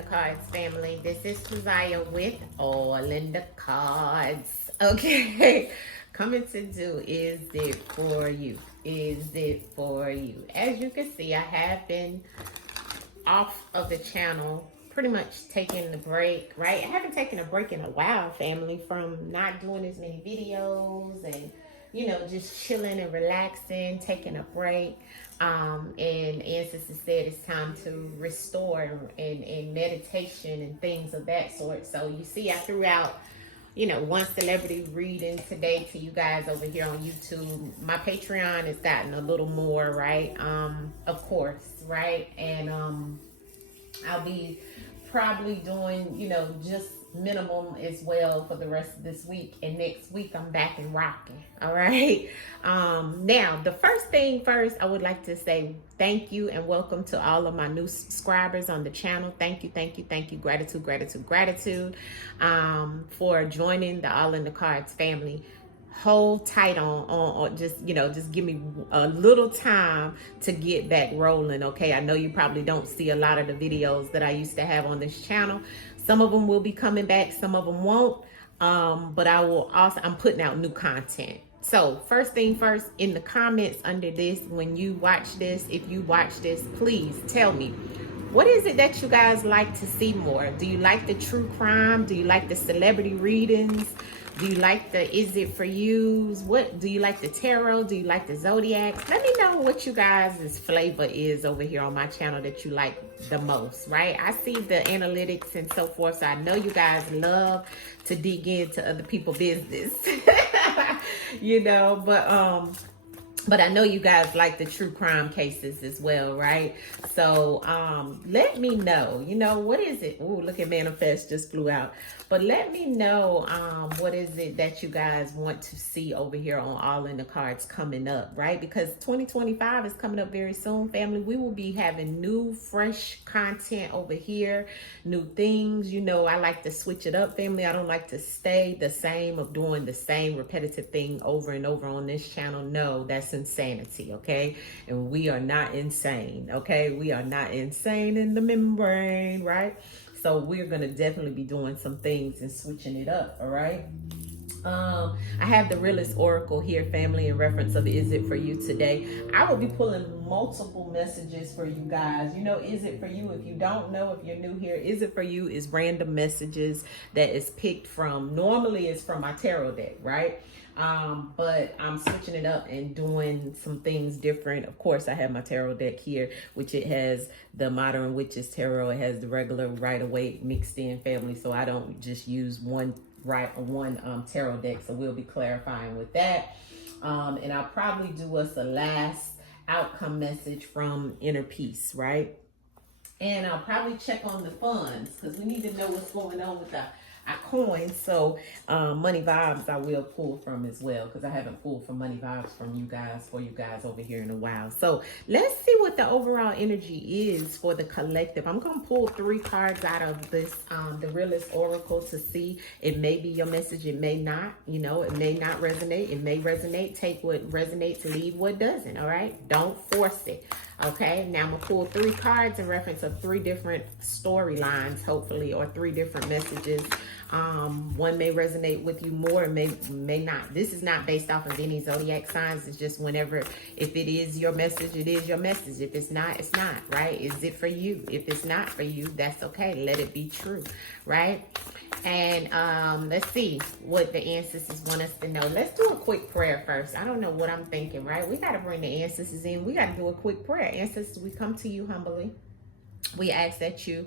the Cards family. This is Keziah with All in the Cards. Okay, coming to do Is It For You? Is it for you? As you can see, I have been off of the channel, pretty much taking the break, right? I haven't taken a break in a while, family, from not doing as many videos and, you know, just chilling and relaxing, taking a break. And ancestors said it's time to restore and meditation and things of that sort. So you see, I threw out, you know, one celebrity reading today to you guys over here on YouTube. My Patreon has gotten a little more, right? Of course, right? And I'll be probably doing, you know, just minimum as well for the rest of this week, and next week I'm back and rocking. All right. Now, the first thing first, I would like to say thank you and welcome to all of my new subscribers on the channel. Thank you, thank you, thank you. Gratitude, gratitude, gratitude for joining the All in the Cards family. Hold tight on just, you know, just give me a little time to get back rolling. Okay, I know you probably don't see a lot of the videos that I used to have on this channel. Some of them will be coming back, some of them won't, but I will also, I'm putting out new content. So first thing first, in the comments under this, when you watch this, if you watch this, please tell me, what is it that you guys like to see more? Do you like the true crime? Do you like the celebrity readings? Do you like the Is It For Yous? What do you like, the tarot? Do you like the zodiac? Let me know what you guys' flavor is over here on my channel that you like the most, right? I see the analytics and so forth, so I know you guys love to dig into other people's business. You know, but I know you guys like the true crime cases as well, right? So let me know, you know, what is it? Oh, look at Manifest just flew out. But let me know what is it that you guys want to see over here on All in the Cards coming up, right? Because 2025 is coming up very soon, family. We will be having new, fresh content over here, new things. You know, I like to switch it up, family. I don't like to stay the same of doing the same repetitive thing over and over on this channel. No, that's insanity, okay? And we are not insane, okay? We are not insane in the membrane, right? So we're going to definitely be doing some things and switching it up, all right? I have the Realist Oracle here, family, in reference of Is It For You today. I will be pulling multiple messages for you guys. You know, Is It For You? If you don't know, if you're new here, Is It For You is random messages that is picked from, normally it's from my tarot deck, right? But I'm switching it up and doing some things different. Of course, I have my tarot deck here, which it has the Modern Witches Tarot. It has the regular Rider-Waite mixed in, family. So I don't just use one tarot deck. So we'll be clarifying with that. And I'll probably do us a last outcome message from Inner Peace, right? And I'll probably check on the funds because we need to know what's going on with our coins. So Money Vibes I will pull from as well, because I haven't pulled from Money Vibes from you guys, for you guys over here in a while. So let's see what the overall energy is for the collective. I'm gonna pull 3 cards out of this the Realist Oracle to see. It may be your message, it may not, you know, it may not resonate, it may resonate. Take what resonates, leave what doesn't. All right, don't force it. Okay, now I'm gonna pull 3 cards in reference of 3 different storylines, hopefully, or 3 different messages. One may resonate with you more, may not. This is not based off of any zodiac signs. It's just whenever, if it is your message, it is your message. If it's not, it's not, right? Is it for you? If it's not for you, that's okay. Let it be true, right? And let's see what the ancestors want us to know. Let's do a quick prayer first. I don't know what I'm thinking, right? We got to bring the ancestors in. We got to do a quick prayer. Ancestors, we come to you humbly. We ask that you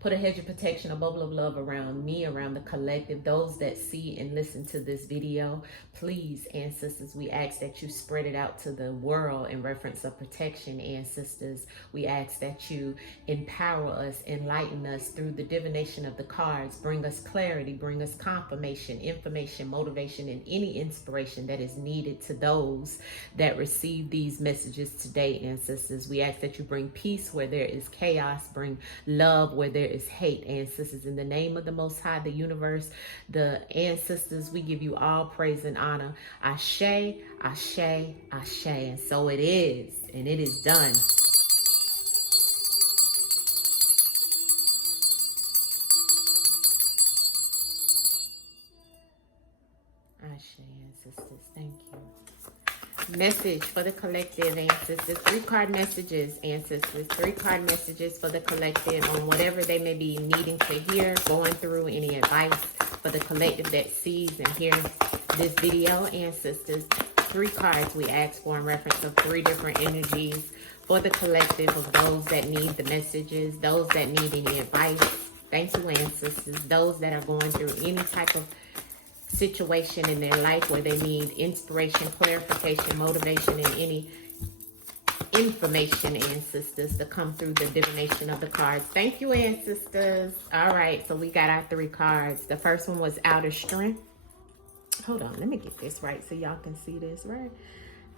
put a hedge of protection, a bubble of love around me, around the collective, those that see and listen to this video. Please, ancestors, we ask that you spread it out to the world in reference of protection, ancestors. We ask that you empower us, enlighten us through the divination of the cards, bring us clarity, bring us confirmation, information, motivation, and any inspiration that is needed to those that receive these messages today, ancestors. We ask that you bring peace where there is chaos, bring love where there is hate, ancestors. In the name of the Most High, the universe, the ancestors, we give you all praise and honor. Ashe, Ashe, Ashe. And so it is, and it is done. message for the collective, ancestors. 3-card messages, ancestors. 3-card messages for the collective on whatever they may be needing to hear, going through, any advice for the collective that sees and hears this video, ancestors. 3 cards we asked for in reference of 3 different energies for the collective of those that need the messages, those that need any advice. Thank you, ancestors. Those that are going through any type of situation in their life where they need inspiration, clarification, motivation, and any information, ancestors, to come through the divination of the cards. Thank you, ancestors. All right, so we got our 3 cards. The first one was Outer Strength. Hold on, let me get this right so y'all can see this, right?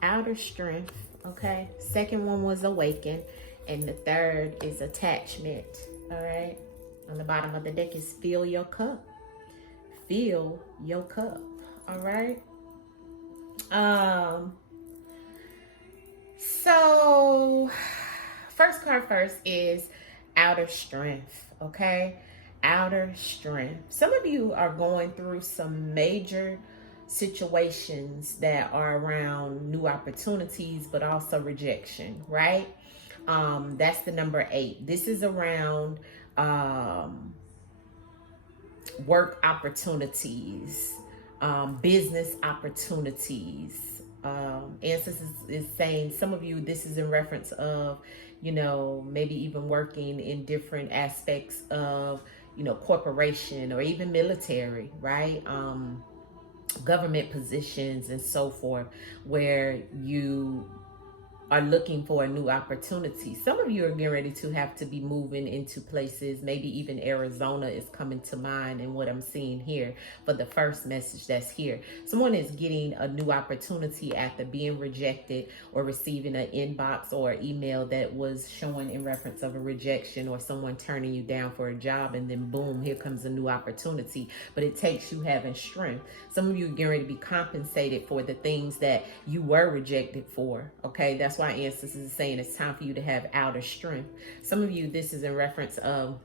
Outer Strength, okay? Second one was Awaken, and the third is Attachment, all right? On the bottom of the deck is Fill Your Cup. Fill your cup, all right? So first card first is Outer Strength, okay? Outer Strength. Some of you are going through some major situations that are around new opportunities, but also rejection, right? That's the number 8. This is around work opportunities, business opportunities. Ancestors is saying some of you, this is in reference of, you know, maybe even working in different aspects of, you know, corporation or even military, right? Government positions and so forth, where you are looking for a new opportunity. Some of you are getting ready to have to be moving into places, maybe even Arizona is coming to mind in what I'm seeing here for the first message that's here. Someone is getting a new opportunity after being rejected or receiving an inbox or email that was showing in reference of a rejection or someone turning you down for a job, and then boom, here comes a new opportunity. But it takes you having strength. Some of you are getting ready to be compensated for the things that you were rejected for, okay? That's why ancestors is saying it's time for you to have outer strength. Some of you, this is in reference of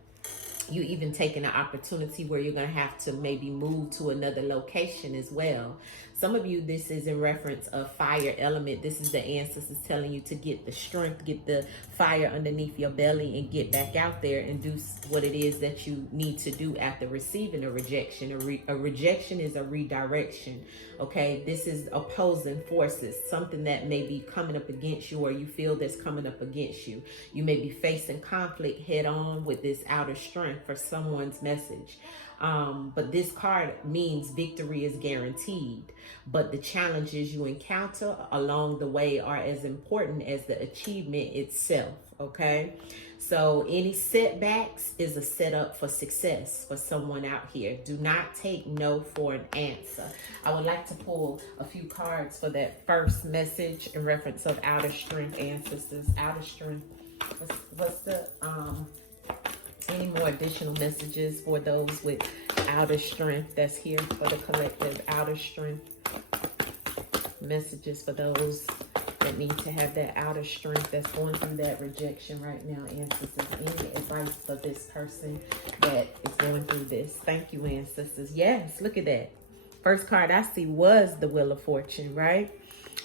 you even taking an opportunity where you're going to have to maybe move to another location as well. Some of you, this is in reference of fire element. This is the ancestors telling you to get the strength, get the fire underneath your belly, and get back out there and do what it is that you need to do after receiving a rejection. A rejection is a redirection, okay? This is opposing forces, something that may be coming up against you, or you feel that's coming up against you. You may be facing conflict head on with this outer strength for someone's message. But this card means victory is guaranteed, but the challenges you encounter along the way are as important as the achievement itself, okay? So any setbacks is a setup for success for someone out here. Do not take no for an answer. I would like to pull a few cards for that first message in reference of outer strength, ancestors. Outer strength. What's the any more additional messages for those with outer strength that's here for the collective? Outer strength messages for those that need to have that outer strength that's going through that rejection right now, ancestors. Any advice for this person that is going through this? Thank you, ancestors. Yes, look at that. First card I see was the Wheel of Fortune, right?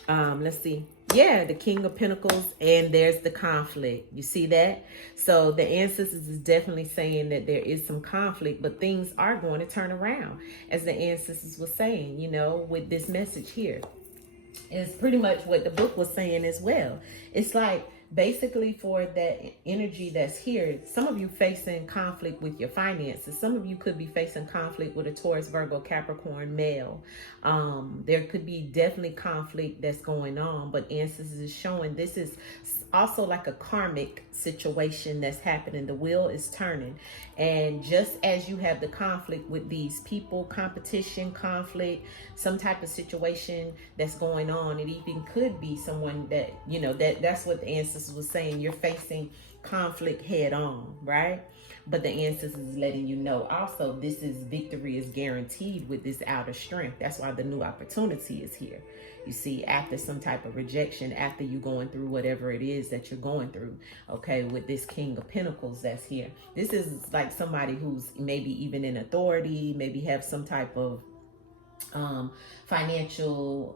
Let's see. Yeah, the King of Pentacles, and there's the conflict. You see that? So the ancestors is definitely saying that there is some conflict, but things are going to turn around, as the ancestors were saying, you know, with this message here. It's pretty much what the book was saying as well. It's like, basically, for that energy that's here, some of you facing conflict with your finances. Some of you could be facing conflict with a Taurus, Virgo, Capricorn male. There could be definitely conflict that's going on, but ancestors is showing this is also like a karmic situation that's happening. The wheel is turning, and just as you have the conflict with these people, competition, conflict, some type of situation that's going on, it even could be someone that, you know, that's what the ancestors was saying. You're facing conflict head on, right? But the ancestors is letting you know also this is victory is guaranteed with this outer strength. That's why the new opportunity is here. You see, after some type of rejection, after you going through whatever it is that you're going through, okay, with this King of Pentacles that's here. This is like somebody who's maybe even in authority, maybe have some type of financial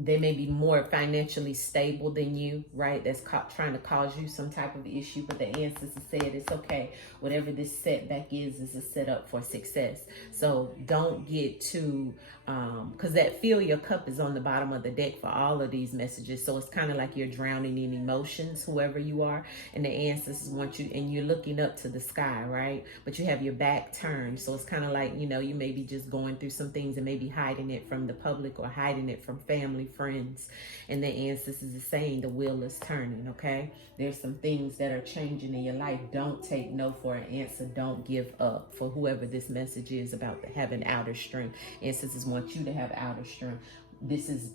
they may be more financially stable than you, right? That's trying to cause you some type of issue. But the ancestors said it's okay. Whatever this setback is a setup for success. So don't get too, because that fill your cup is on the bottom of the deck for all of these messages. So it's kind of like you're drowning in emotions, whoever you are. And the ancestors want you, and you're looking up to the sky, right? But you have your back turned. So it's kind of like, you may be just going through some things and maybe hiding it from the public or hiding it from family, friends. And the ancestors is saying the wheel is turning, okay? There's some things that are changing in your life. Don't take no for an answer. Don't give up. For whoever this message is about having outer strength, ancestors want you to have outer strength. This is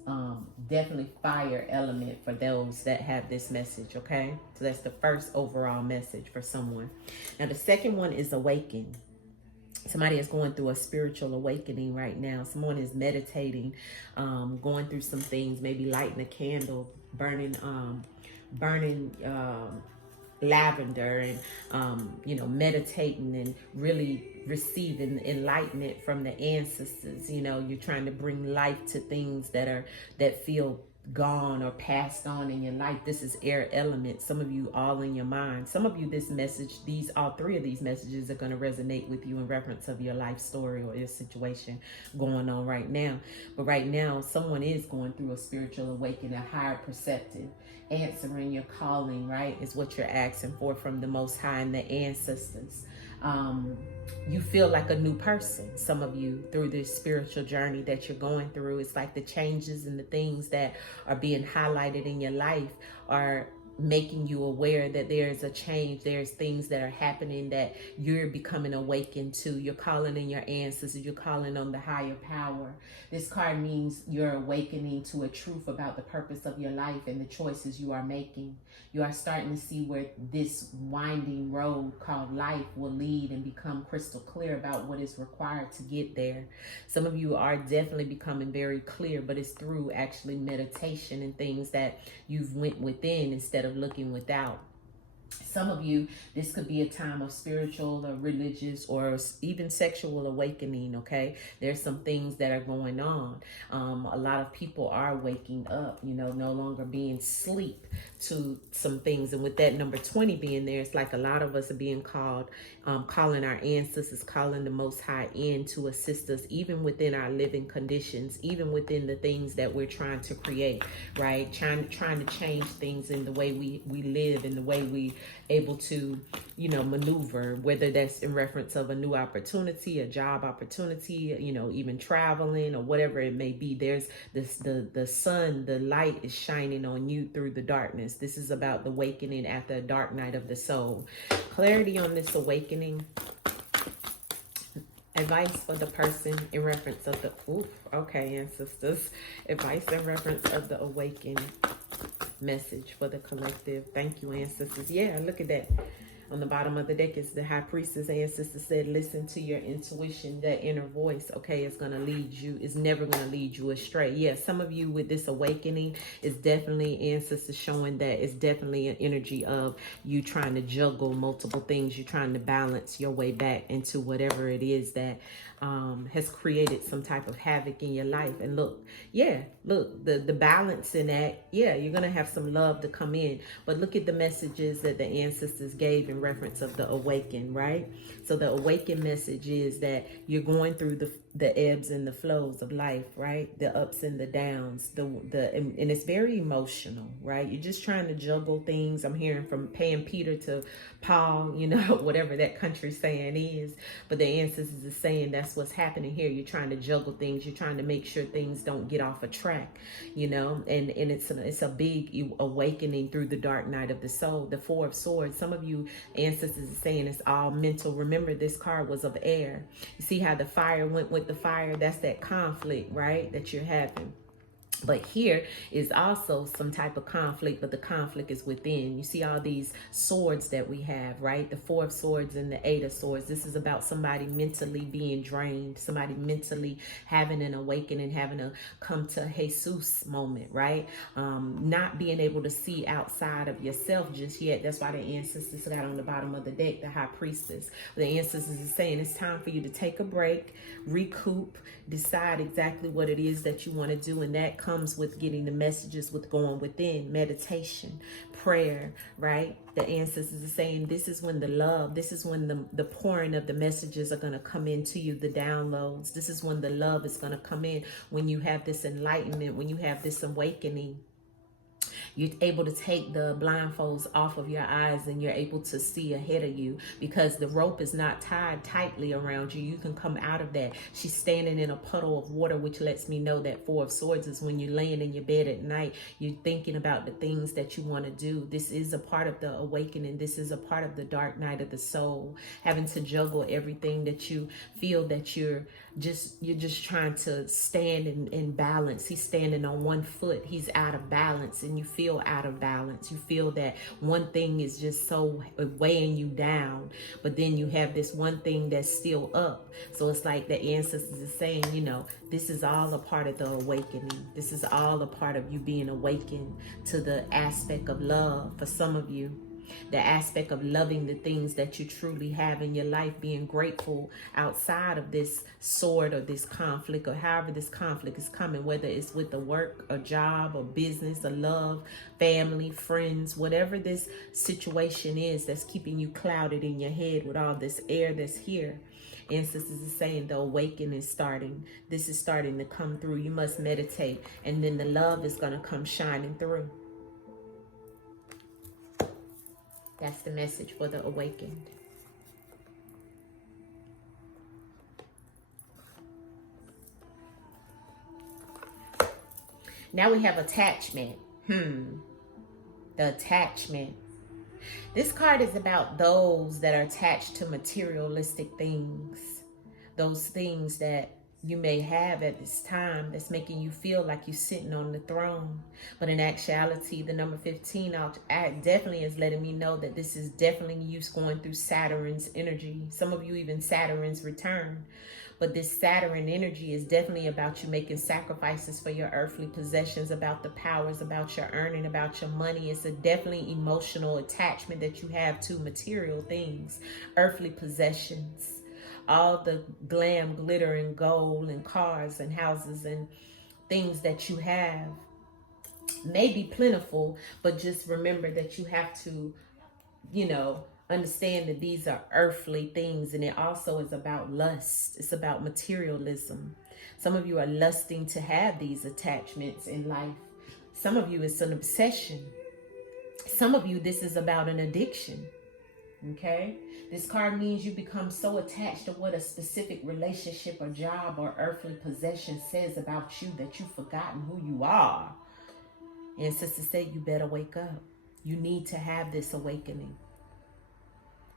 definitely fire element for those that have this message, okay? So that's the first overall message for someone. Now the second one is awaken. Somebody is going through a spiritual awakening right now. Someone is meditating, going through some things, maybe lighting a candle, burning lavender, and meditating and really receiving enlightenment from the ancestors. You're trying to bring life to things that feel gone or passed on in your life. This is air element. Some of you all in your mind. Some of you, this message, all three of these messages are going to resonate with you in reference of your life story or your situation going on right now. But right now, someone is going through a spiritual awakening, a higher perceptive, answering your calling, right? Is what you're asking for from the Most High and the ancestors. You feel like a new person. Some of you, through this spiritual journey that you're going through, it's like the changes and the things that are being highlighted in your life are making you aware that there's a change. There's things that are happening that you're becoming awakened to. You're calling in your ancestors. You're calling on the higher power. This card means you're awakening to a truth about the purpose of your life and the choices you are making. You are starting to see where this winding road called life will lead and become crystal clear about what is required to get there. Some of you are definitely becoming very clear, but it's through actually meditation and things that you've went within instead of looking without. Some of you, this could be a time of spiritual or religious or even sexual awakening, okay? There's some things that are going on. A lot of people are waking up, no longer being asleep to some things. And with that number 20 being there, it's like a lot of us are being called, calling our ancestors, calling the Most High in to assist us, even within our living conditions, even within the things that we're trying to create, right? Trying to change things in the way we live, in the way we able to, maneuver, whether that's in reference of a new opportunity, a job opportunity, even traveling or whatever it may be. There's this, the sun, the light is shining on you through the darkness. This is about the awakening after a dark night of the soul. Clarity on this awakening. Advice for the person in reference of the, okay, ancestors. Advice in reference of the awakened message for the collective. Thank you, ancestors. Yeah, look at that. On the bottom of the deck is the High Priestess. Ancestor said, listen to your intuition, that inner voice, okay, is going to lead you. It's never going to lead you astray. Yeah, some of you with this awakening is definitely ancestors showing that it's definitely an energy of you trying to juggle multiple things. You're trying to balance your way back into whatever it is that has created some type of havoc in your life. And look, the balance in that, you're going to have some love to come in. But look at the messages that the ancestors gave in reference of the awaken, right? So the awaken message is that you're going through the ebbs and the flows of life, right? The ups and the downs, and it's very emotional, right? You're just trying to juggle things. I'm hearing from paying Peter to Paul, whatever that country saying is. But the ancestors is saying that's what's happening here. You're trying to juggle things. You're trying to make sure things don't get off a track, and it's a big awakening through the dark night of the soul. The Four of Swords. Some of you ancestors is saying it's all mental. Remember, this card was of air. You see how the fire went with the fire? That's that conflict, right, that you're having. But here is also some type of conflict, but the conflict is within. You see all these swords that we have, right? The Four of Swords and the Eight of Swords. This is about somebody mentally being drained, somebody mentally having an awakening, having a come to Jesus moment, right? Not being able to see outside of yourself just yet. That's why the ancestors got on the bottom of the deck, the High Priestess. The ancestors is saying it's time for you to take a break, recoup, decide exactly what it is that you want to do, and that comes comes with getting the messages, with going within, meditation, prayer, right? The ancestors are saying this is when the love, this is when the pouring of the messages are going to come into you, the downloads. This is when the love is going to come in, when you have this enlightenment, when you have this awakening. You're able to take the blindfolds off of your eyes and you're able to see ahead of you because the rope is not tied tightly around you. You can come out of that. She's standing in a puddle of water, which lets me know that Four of Swords is when you're laying in your bed at night, you're thinking about the things that you want to do. This is a part of the awakening. This is a part of the dark night of the soul, having to juggle everything that you feel that you're just trying to stand in balance. He's standing on one foot. He's out of balance, and you feel out of balance. You feel that one thing is just so weighing you down, but then you have this one thing that's still up. So it's like the ancestors are saying, you know, this is all a part of the awakening. This is all a part of you being awakened to the aspect of love. For some of you, the aspect of loving the things that you truly have in your life, being grateful outside of this sword or this conflict or however this conflict is coming, whether it's with a work, a job, a business, a love, family, friends, whatever this situation is that's keeping you clouded in your head with all this air that's here. Ancestors are saying the awakening is starting. This is starting to come through. You must meditate, and then the love is going to come shining through. That's the message for the awakened. Now we have attachment. The attachment. This card is about those that are attached to materialistic things. Those things that you may have at this time that's making you feel like you're sitting on the throne. But in actuality, the number 15 definitely is letting me know that this is definitely you going through Saturn's energy. Some of you even Saturn's return. But this Saturn energy is definitely about you making sacrifices for your earthly possessions, about the powers, about your earning, about your money. It's a definitely emotional attachment that you have to material things, earthly possessions. All the glam, glitter, and gold, and cars, and houses, and things that you have may be plentiful, but just remember that you have to, you know, understand that these are earthly things, and it also is about lust. It's about materialism. Some of you are lusting to have these attachments in life. Some of you, it's an obsession. Some of you, this is about an addiction. Okay, this card means you become so attached to what a specific relationship or job or earthly possession says about you that you've forgotten who you are. And sisters say you better wake up. You need to have this awakening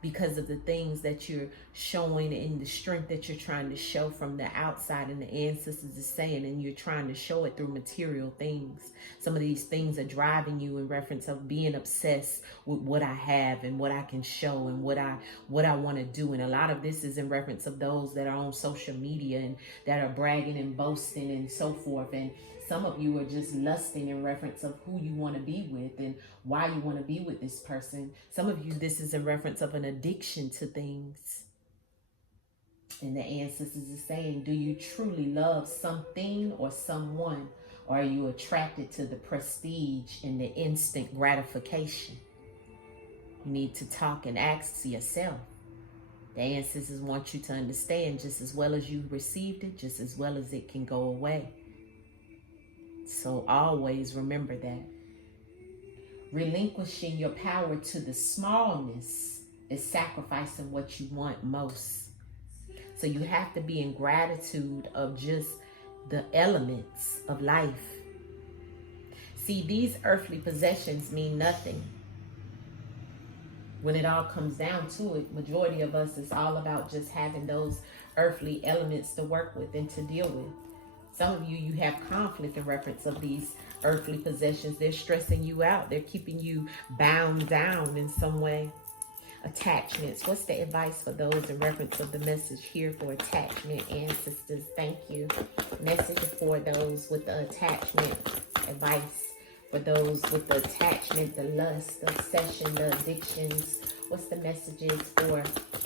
because of the things that you're showing and the strength that you're trying to show from the outside, and the ancestors are saying, and you're trying to show it through material things. Some of these things are driving you in reference of being obsessed with what I have and what I can show and what I want to do. And a lot of this is in reference of those that are on social media and that are bragging and boasting and so forth. And some of you are just lusting in reference of who you want to be with and why you want to be with this person. Some of you, this is in reference of an addiction to things. And the ancestors are saying, do you truly love something or someone? Or are you attracted to the prestige and the instant gratification? You need to talk and ask yourself. The ancestors want you to understand, just as well as you received it, just as well as it can go away. So always remember that. Relinquishing your power to the smallness is sacrificing what you want most. So you have to be in gratitude of just the elements of life. See, these earthly possessions mean nothing. When it all comes down to it, majority of us is all about just having those earthly elements to work with and to deal with. Some of you, you have conflict in reference of these earthly possessions. They're stressing you out. They're keeping you bound down in some way. Attachments. What's the advice for those in reference of the message here for attachment, ancestors? Thank you. Message for those with the attachment. Advice for those with the attachment, the lust, the obsession, the addictions. What's the messages for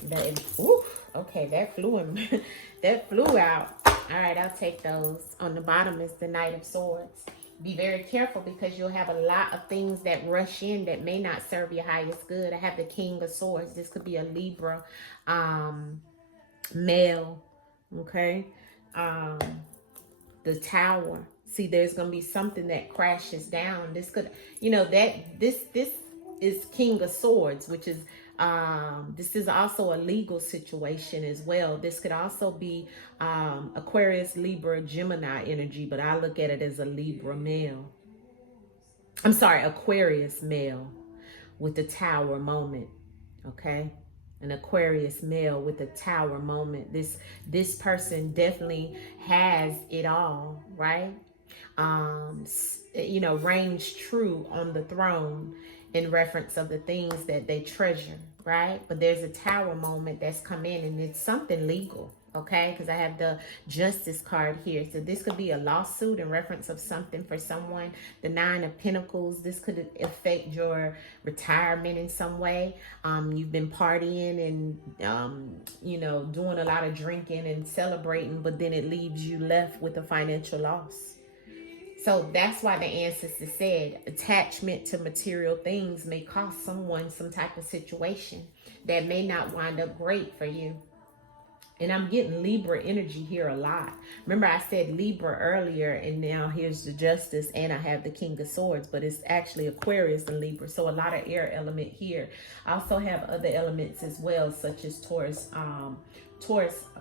the... Ooh, okay, that flew out. All right, I'll take those. On the bottom is the Knight of Swords. Be very careful because you'll have a lot of things that rush in that may not serve your highest good. I have the King of Swords. This could be a Libra male, okay? The Tower. See, there's going to be something that crashes down. This could, this is King of Swords, which is this is also a legal situation as well. This could also be Aquarius, Libra, Gemini energy, but I look at it as a Libra male. I'm sorry, Aquarius male with the Tower moment, okay? An Aquarius male with the Tower moment. This person definitely has it all, right? Reigns true on the throne in reference of the things that they treasure, right? But there's a Tower moment that's come in, and it's something legal, okay? Because I have the Justice card here. So this could be a lawsuit in reference of something for someone. The Nine of Pentacles, this could affect your retirement in some way. You've been partying and, doing a lot of drinking and celebrating, but then it leaves you left with a financial loss. So that's why the ancestors said attachment to material things may cost someone some type of situation that may not wind up great for you. And I'm getting Libra energy here a lot. Remember I said Libra earlier, and now here's the Justice, and I have the King of Swords, but it's actually Aquarius and Libra. So a lot of air element here. I also have other elements as well, such as Taurus,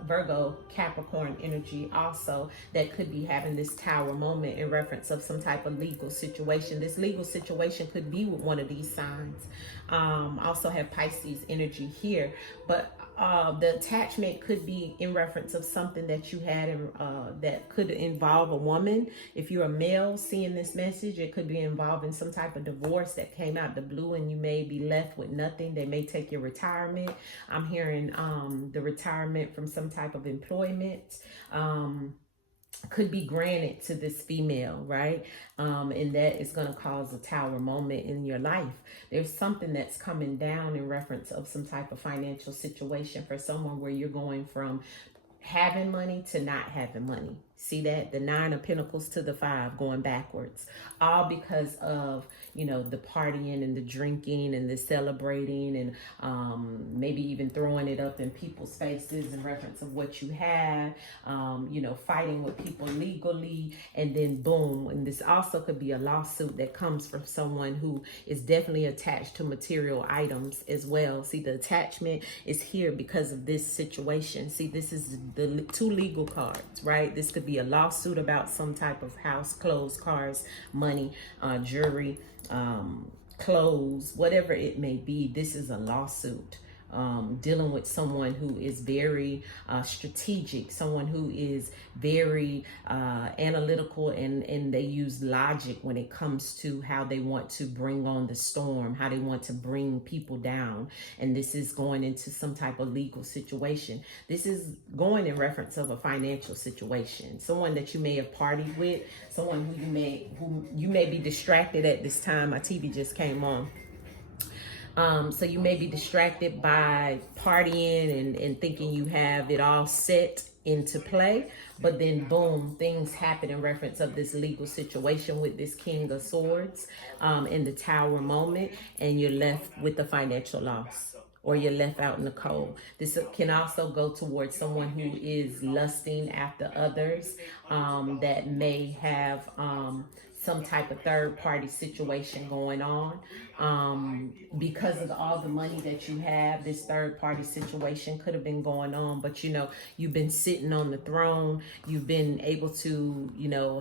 Virgo, Capricorn energy also that could be having this Tower moment in reference of some type of legal situation. This legal situation could be with one of these signs. Also have Pisces energy here, but the attachment could be in reference of something that you had that could involve a woman. If you're a male seeing this message, it could be involving some type of divorce that came out the blue and you may be left with nothing. They may take your retirement. I'm hearing the retirement from some type of employment. Could be granted to this female, right? And that is going to cause a Tower moment in your life. There's something that's coming down in reference of some type of financial situation for someone where you're going from having money to not having money. See that? The Nine of Pentacles to the Five, going backwards. All because of, the partying and the drinking and the celebrating and maybe even throwing it up in people's faces in reference of what you have, fighting with people legally, and then boom. And this also could be a lawsuit that comes from someone who is definitely attached to material items as well. See, the attachment is here because of this situation. See, this is the two legal cards, right? This could be a lawsuit about some type of house, clothes, cars, money, jewelry, clothes, whatever it may be. This is a lawsuit. Dealing with someone who is very strategic, someone who is very analytical, and they use logic when it comes to how they want to bring on the storm, how they want to bring people down. And this is going into some type of legal situation. This is going in reference of a financial situation, someone that you may have partied with, someone who you may be distracted at this time. My TV just came on. So you may be distracted by partying and thinking you have it all set into play, but then boom, things happen in reference of this legal situation with this King of Swords in the Tower moment, and you're left with the financial loss, or you're left out in the cold. This can also go towards someone who is lusting after others, that may have some type of third-party situation going on. Because of all the money that you have, this third-party situation could have been going on, but you've been sitting on the throne. You've been able to,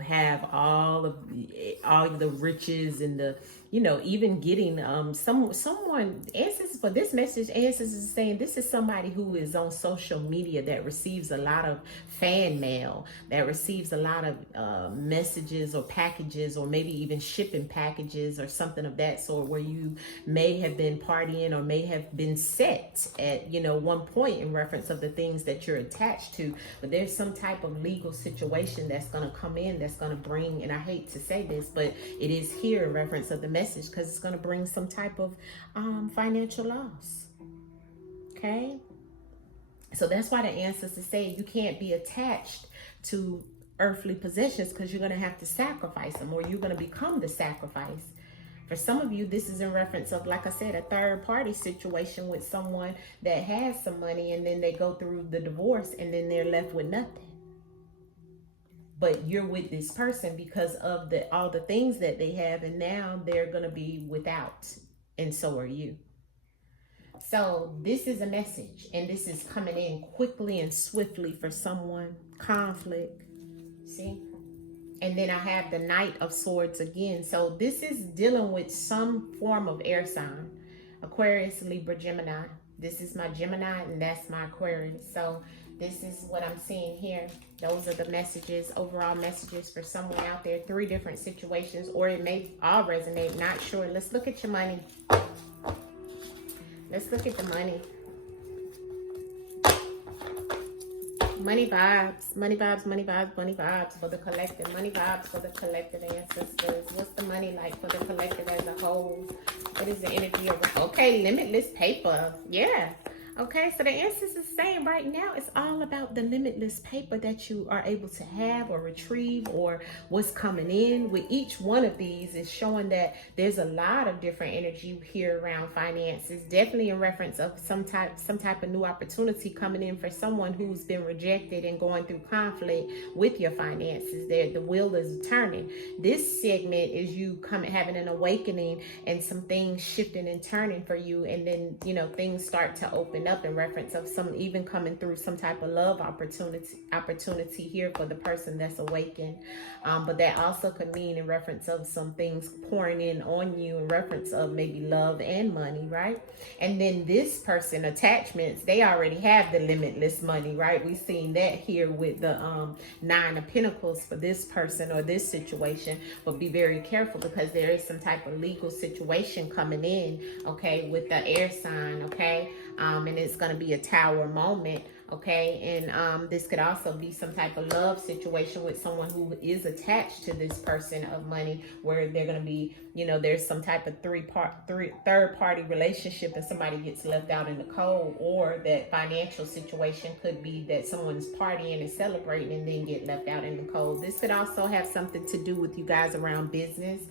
have all of the riches and the, even getting someone, ancestors for this message, ancestors is saying this is somebody who is on social media that receives a lot of fan mail, that receives a lot of messages or packages, or maybe even shipping packages or something of that sort, where you may have been partying or may have been set at one point in reference of the things that you're attached to. But there's some type of legal situation that's going to come in, that's going to bring, and I hate to say this, but it is here in reference of the message, because it's going to bring some type of financial loss. Okay, so that's why the ancestors say you can't be attached to earthly possessions because you're going to have to sacrifice them, or you're going to become the sacrifice. For some of you, this is in reference of, like I said, a third party situation with someone that has some money, and then they go through the divorce and then they're left with nothing. But you're with this person because of all the things that they have, and now they're going to be without, and so are you. So this is a message, and this is coming in quickly and swiftly for someone. Conflict. See? And then I have the Knight of Swords again. So this is dealing with some form of air sign. Aquarius, Libra, Gemini. This is my Gemini, and that's my Aquarius. So this is what I'm seeing here. Those are the messages, overall messages for someone out there. 3 different situations, or it may all resonate. Not sure. Let's look at your money. Let's look at the money. Money vibes, money vibes, money vibes, money vibes for the collective. Money vibes for the collective ancestors. What's the money like for the collective as a whole? What is the energy of, okay, limitless paper. Yeah. Okay, so the ancestors is saying right now it's all about the limitless paper that you are able to have or retrieve, or what's coming in. With each one of these is showing that there's a lot of different energy here around finances. Definitely in reference of some type of new opportunity coming in for someone who's been rejected and going through conflict with your finances. There, the wheel is turning. This segment is you having an awakening and some things shifting and turning for you, and then things start to open up in reference of some even coming through some type of love opportunity here for the person that's awakened. But that also could mean in reference of some things pouring in on you in reference of maybe love and money, right? And then this person, attachments, they already have the limitless money, right? We've seen that here with the 9 of Pentacles for this person or this situation. But be very careful, because there is some type of legal situation coming in, okay, with the air sign, okay? And it's going to be a Tower moment, okay? And this could also be some type of love situation with someone who is attached to this person of money, where they're going to be, there's some type of third party relationship and somebody gets left out in the cold. Or that financial situation could be that someone's partying and celebrating and then get left out in the cold. This could also have something to do with you guys around business,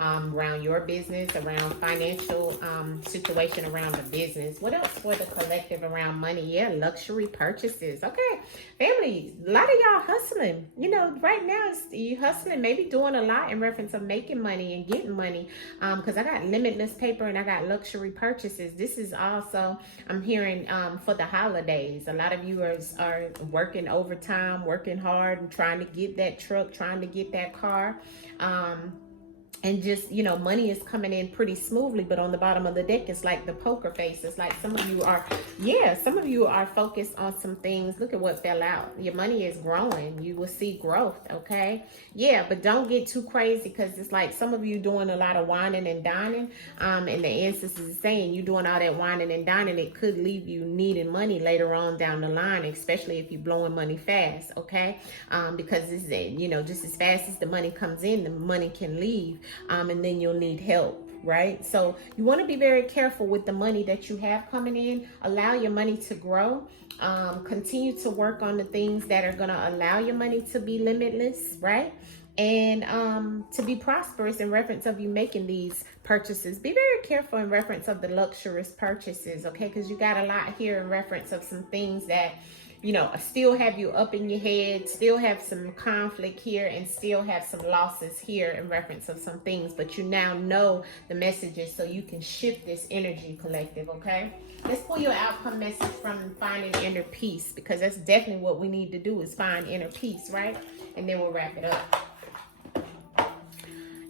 around your business, around financial situation around the business. What else for the collective around money? Yeah, luxury purchases. Okay, family, a lot of y'all hustling. Right now you hustling, maybe doing a lot in reference of making money and getting money. Because I got limitless paper and I got luxury purchases. This is also, I'm hearing for the holidays. A lot of you are working overtime, working hard, and trying to get that truck, trying to get that car. And just, money is coming in pretty smoothly, but on the bottom of the deck, it's like the poker face. It's like some of you are focused on some things. Look at what fell out. Your money is growing. You will see growth, okay? Yeah, but don't get too crazy, because it's like some of you doing a lot of whining and dining. And the ancestors is saying you doing all that whining and dining, it could leave you needing money later on down the line, especially if you're blowing money fast, okay? Because this is, just as fast as the money comes in, the money can leave. And then you'll need help, right? So you want to be very careful with the money that you have coming in. Allow your money to grow. Continue to work on the things that are going to allow your money to be limitless, right? And to be prosperous in reference of you making these purchases. Be very careful in reference of the luxurious purchases, okay? Because you got a lot here in reference of some things that still have you up in your head, still have some conflict here, and still have some losses here in reference of some things. But you now know the messages, so you can shift this energy, collective, okay? Let's pull your outcome message from finding inner peace, because that's definitely what we need to do, is find inner peace, right? And then we'll wrap it up.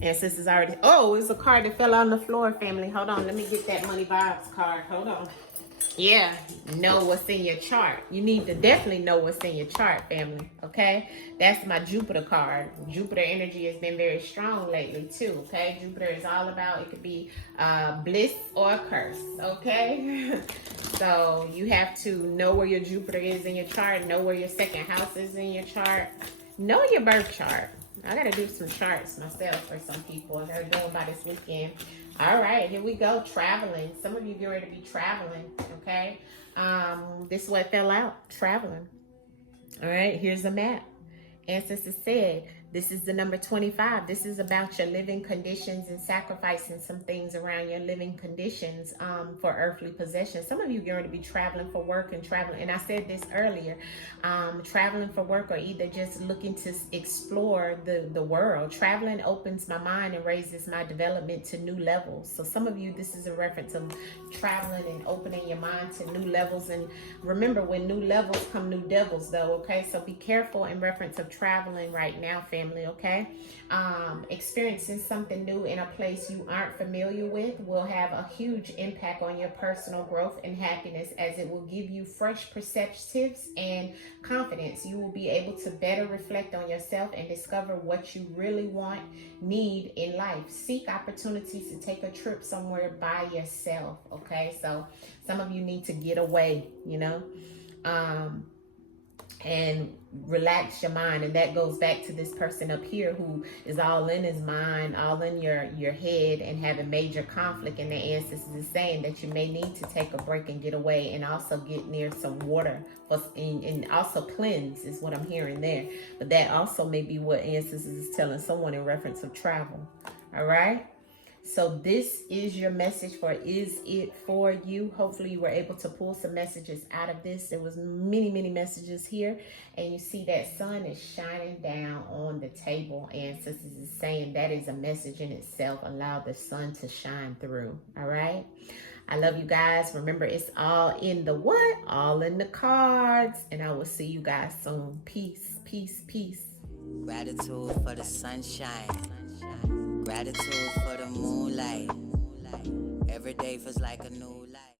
And since it's already, it's a card that fell on the floor, family. Hold on, let me get that money vibes card. Hold on. Yeah, know what's in your chart. You need to definitely know what's in your chart, family, okay? That's my Jupiter card. Jupiter energy has been very strong lately, too, okay? Jupiter is all about, it could be bliss or a curse, okay? So you have to know where your Jupiter is in your chart, know where your second house is in your chart, know your birth chart. I got to do some charts myself for some people. I got to do them by this weekend. All right, here we go. Traveling. Some of you get ready to be traveling, okay? This is what fell out. Traveling. All right, here's a map. Ancestors said, this is the number 25. This is about your living conditions and sacrificing some things around your living conditions for earthly possessions. Some of you are going to be traveling for work and traveling. And I said this earlier, traveling for work or either just looking to explore the world. Traveling opens my mind and raises my development to new levels. So some of you, this is a reference of traveling and opening your mind to new levels. And remember, when new levels come new devils, though, okay? So be careful in reference of traveling right now, family, okay? Experiencing something new in a place you aren't familiar with will have a huge impact on your personal growth and happiness, as it will give you fresh perspectives and confidence. You will be able to better reflect on yourself and discover what you really want, need in life. Seek opportunities to take a trip somewhere by yourself, okay? So some of you need to get away, you know, and relax your mind. And that goes back to this person up here who is all in his mind, all in your head, and having major conflict. And the ancestors is saying that you may need to take a break and get away, and also get near some water, and also cleanse is what I'm hearing there. But that also may be what ancestors is telling someone in reference of travel. All right. So this is your message for Is It For You. Hopefully you were able to pull some messages out of this. There was many messages here. And you see that sun is shining down on the table. And Sisters is saying that is a message in itself. Allow the sun to shine through. All right. I love you guys. Remember, it's all in the what? All in the cards. And I will see you guys soon. Peace, peace, peace. Gratitude for the sunshine. Gratitude for the moonlight. Every day feels like a new life.